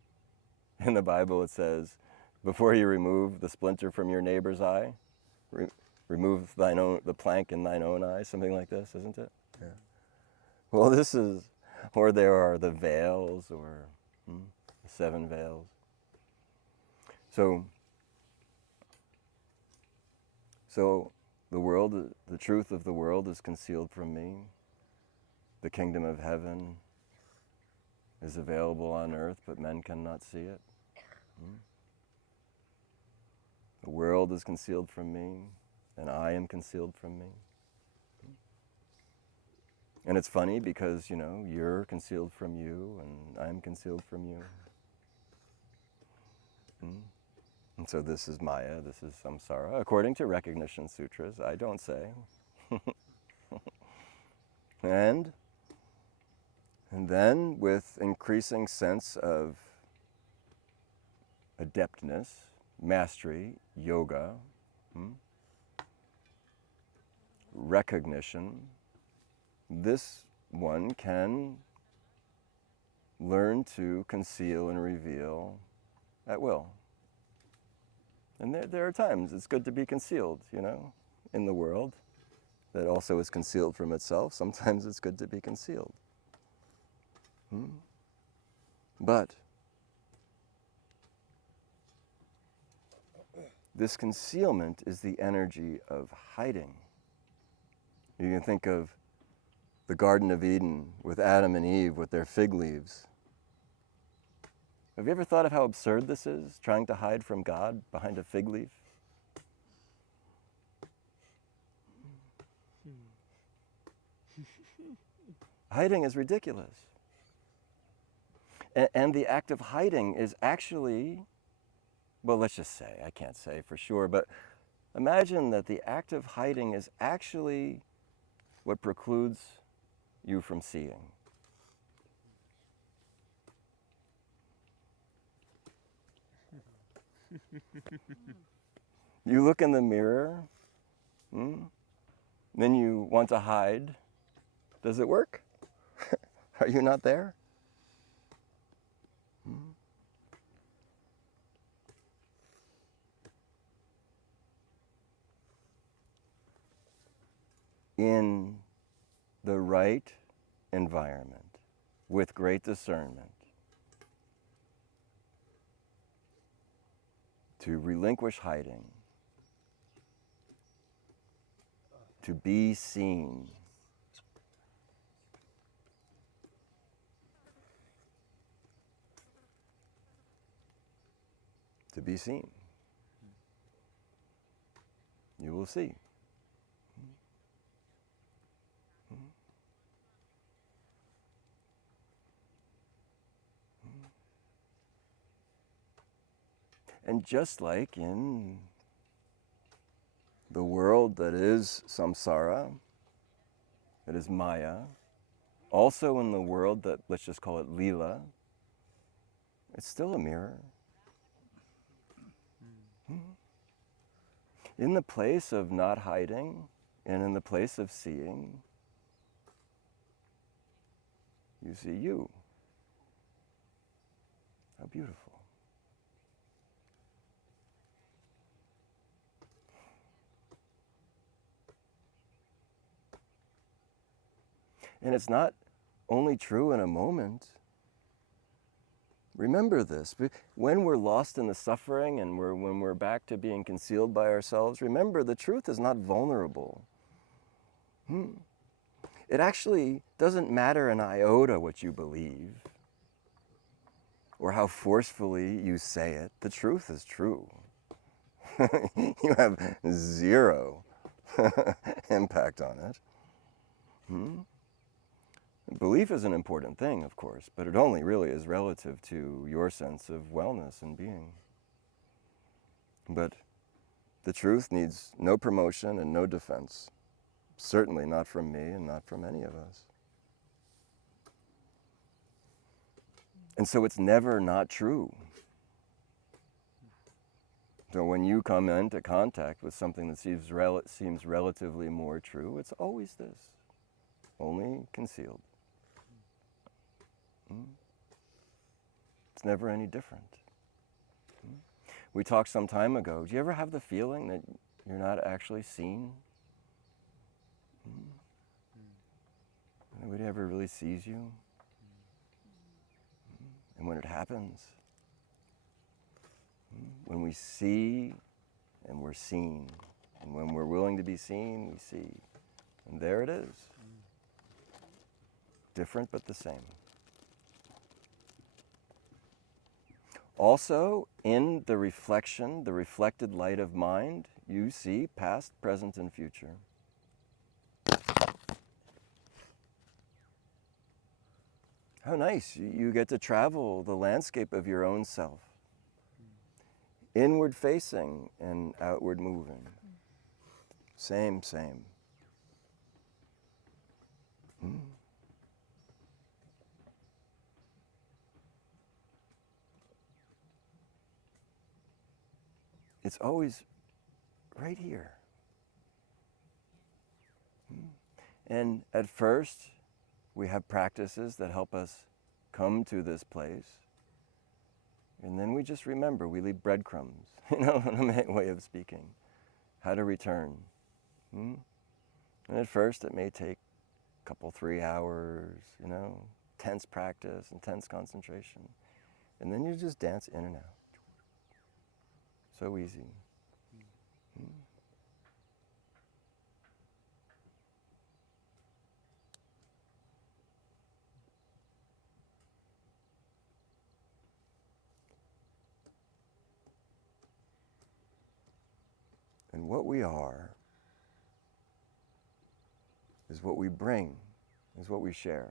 In the Bible it says, before you remove the splinter from your neighbor's eye, remove the plank in thine own eye, something like this, isn't it? Yeah. Well, this is or there are the veils, or the 7 veils. So the world, the truth of the world is concealed from me. The kingdom of heaven is available on earth, but men cannot see it. The world is concealed from me, and I am concealed from me. And it's funny because, you're concealed from you, and I'm concealed from you. And so this is Maya, this is samsara. According to recognition sutras, I don't say. And then with increasing sense of adeptness, mastery, yoga, recognition, this one can learn to conceal and reveal at will. And there are times it's good to be concealed, in the world that also is concealed from itself. Sometimes it's good to be concealed. But this concealment is the energy of hiding. You can think of the Garden of Eden with Adam and Eve with their fig leaves. Have you ever thought of how absurd this is, trying to hide from God behind a fig leaf? Hiding is ridiculous. And the act of hiding is actually, well, let's just say, I can't say for sure, but imagine that the act of hiding is actually what precludes you from seeing. You look in the mirror, then you want to hide. Does it work? Are you not there? In the right environment, with great discernment, to relinquish hiding, to be seen. To be seen. You will see. And just like in the world that is samsara, that is Maya, also in the world that, let's just call it Lila, it's still a mirror. In the place of not hiding and in the place of seeing, you see you. How beautiful. And it's not only true in a moment. Remember this. When we're lost in the suffering and when we're back to being concealed by ourselves, remember the truth is not vulnerable. It actually doesn't matter an iota what you believe or how forcefully you say it. The truth is true. You have zero impact on it. Belief is an important thing, of course, but it only really is relative to your sense of wellness and being. But the truth needs no promotion and no defense. Certainly not from me and not from any of us. And so it's never not true. So when you come into contact with something that seems relatively more true, it's always this, only concealed. It's never any different. We talked some time ago. Do you ever have the feeling that you're not actually seen? Nobody ever really sees you? And when it happens, when we see and we're seen, and when we're willing to be seen, we see. And there it is. Different but the same. Also, in the reflection, the reflected light of mind, you see past, present, and future. How nice. You get to travel the landscape of your own self. Inward facing and outward moving. Same. It's always right here. And at first, we have practices that help us come to this place. And then we just remember, we leave breadcrumbs, in a way of speaking, how to return. And at first, it may take a couple, 3 hours, tense practice, intense concentration. And then you just dance in and out. So easy. And what we are is what we bring, is what we share.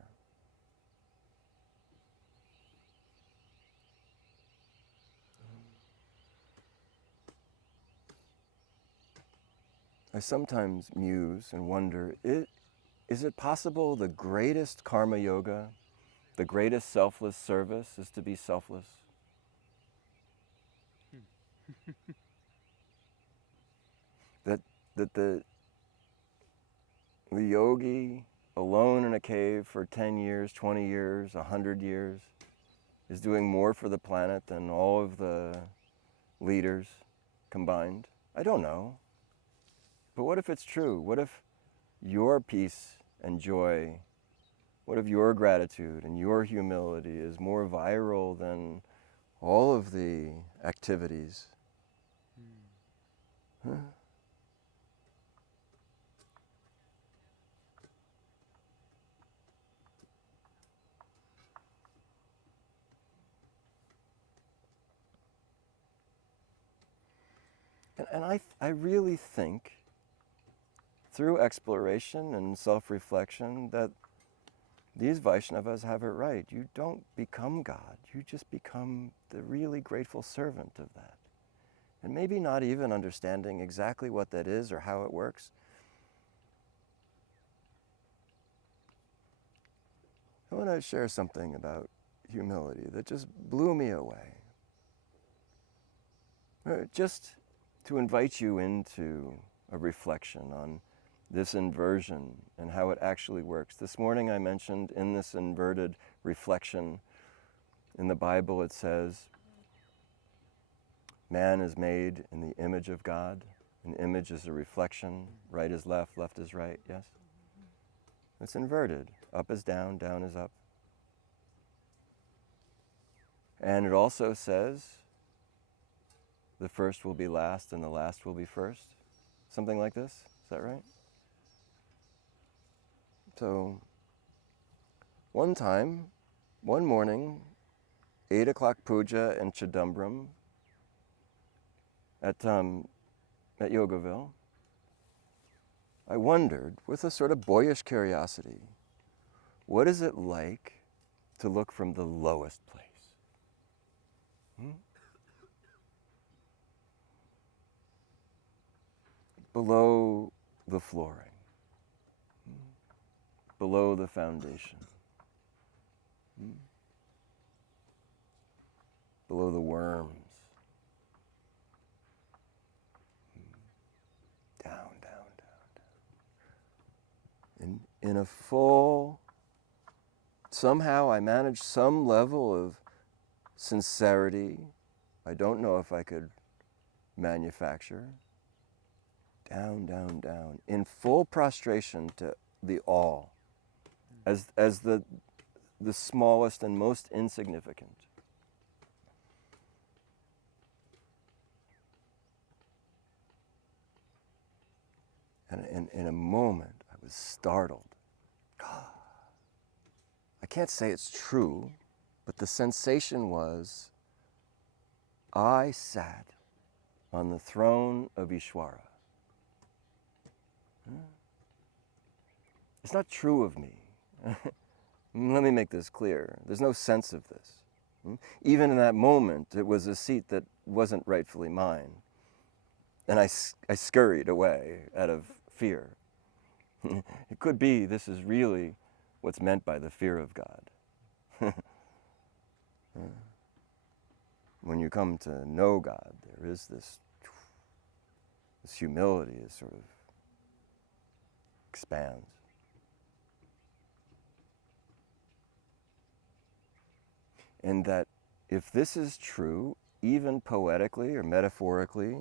I sometimes muse and wonder, is it possible the greatest karma yoga, the greatest selfless service is to be selfless? That the yogi alone in a cave for 10 years, 20 years, 100 years is doing more for the planet than all of the leaders combined? I don't know. But what if it's true? What if your peace and joy, what if your gratitude and your humility is more viral than all of the activities? Huh? And I really think, through exploration and self-reflection, that these Vaishnavas have it right. You don't become God. You just become the really grateful servant of that. And maybe not even understanding exactly what that is or how it works. I want to share something about humility that just blew me away. Just to invite you into a reflection on this inversion and how it actually works. This morning I mentioned in this inverted reflection, in the Bible it says, man is made in the image of God. An image is a reflection. Right is left, left is right, yes? It's inverted. Up is down, down is up. And it also says, the first will be last and the last will be first. Something like this, is that right? So, one morning, 8 o'clock puja in Chidambaram at Yogaville, I wondered, with a sort of boyish curiosity, what is it like to look from the lowest place? Below the flooring, below the foundation, below the worms, down, down, down, down. In a full, somehow I managed some level of sincerity. I don't know if I could manufacture. Down, down, down, in full prostration to the all, as the smallest and most insignificant. And in a moment, I was startled. I can't say it's true, but the sensation was, I sat on the throne of Ishvara. It's not true of me. Let me make this clear. There's no sense of this. Even in that moment, it was a seat that wasn't rightfully mine. And I scurried away out of fear. It could be this is really what's meant by the fear of God. When you come to know God, there is this humility is sort of expands. And that if this is true, even poetically or metaphorically,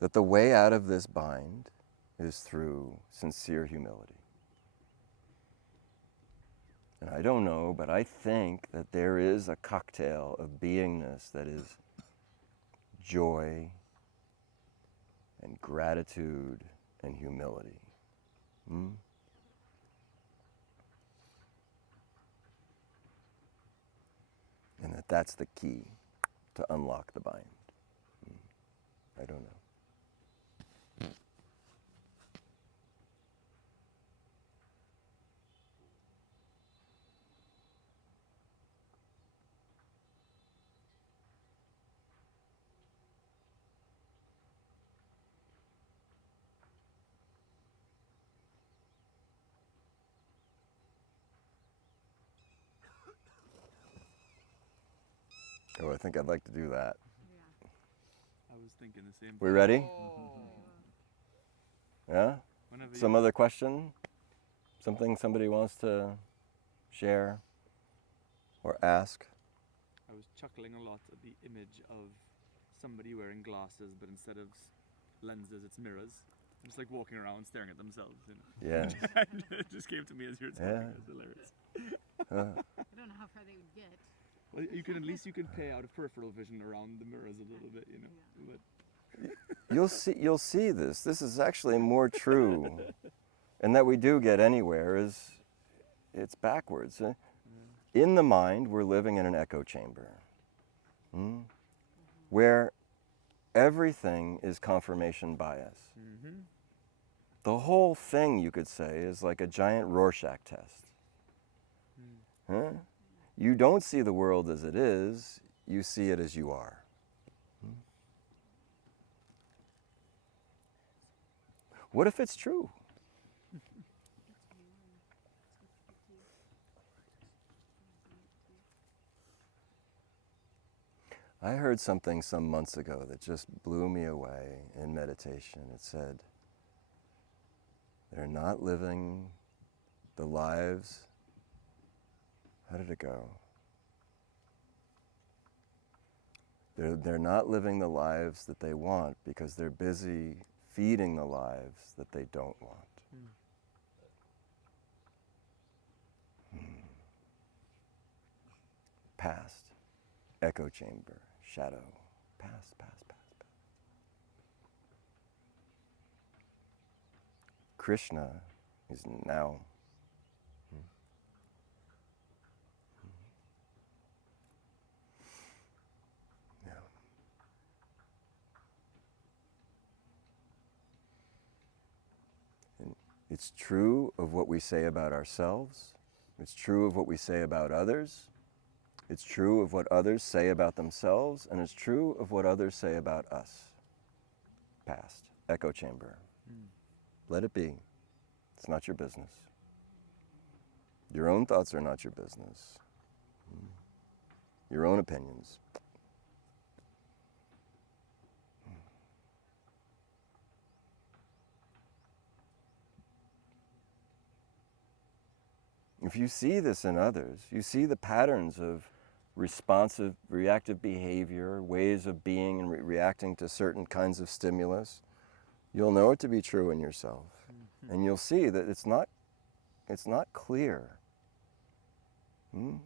that the way out of this bind is through sincere humility. And I don't know, but I think that there is a cocktail of beingness that is joy and gratitude and humility. And that's the key to unlock the bind. I don't know. Oh, I think I'd like to do that. Yeah. I was thinking the same thing. We ready? Oh. Yeah? Whenever Some other question? Something somebody wants to share or ask? I was chuckling a lot at the image of somebody wearing glasses, but instead of lenses, it's mirrors. Just like walking around staring at themselves, you know. Yeah. It just came to me as you were talking. Yeah. It was hilarious. I don't know how far they would get. Well, you can at least pay out of peripheral vision around the mirrors a little bit, you know. But You'll see this. This is actually more true. And that we do get anywhere is it's backwards. In the mind, we're living in an echo chamber. Where everything is confirmation bias. The whole thing, you could say, is like a giant Rorschach test. You don't see the world as it is, you see it as you are. What if it's true? I heard something some months ago that just blew me away in meditation. It said, they're not living the lives, how did it go? They're not living the lives that they want because they're busy feeding the lives that they don't want. Past, echo chamber, shadow, past, past, past, past. Krishna is now. Yeah. And it's true of what we say about ourselves. It's true of what we say about others. It's true of what others say about themselves, and it's true of what others say about us. Past, echo chamber. Let it be. It's not your business. Your own thoughts are not your business. Your own opinions. If you see this in others, you see the patterns of responsive, reactive behavior, ways of being and reacting to certain kinds of stimulus, you'll know it to be true in yourself. And you'll see that it's not clear.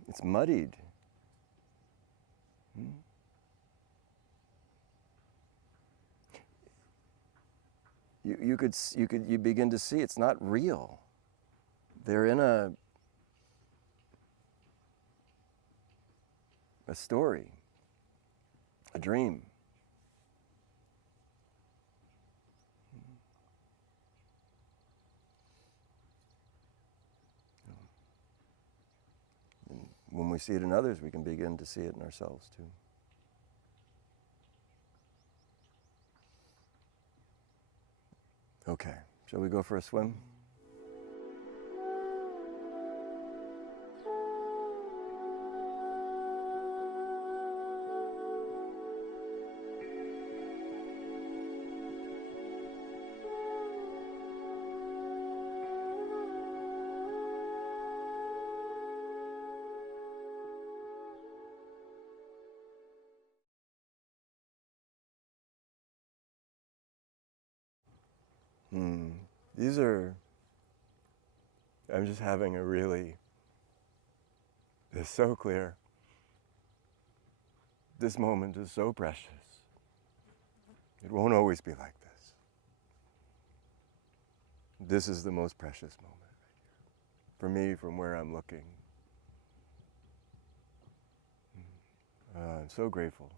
It's muddied. you begin to see it's not real. They're in a story, a dream. And when we see it in others, we can begin to see it in ourselves too. Okay, shall we go for a swim? These are, I'm just having a really, it's so clear. This moment is so precious. It won't always be like this. This is the most precious moment for me, from where I'm looking. I'm so grateful.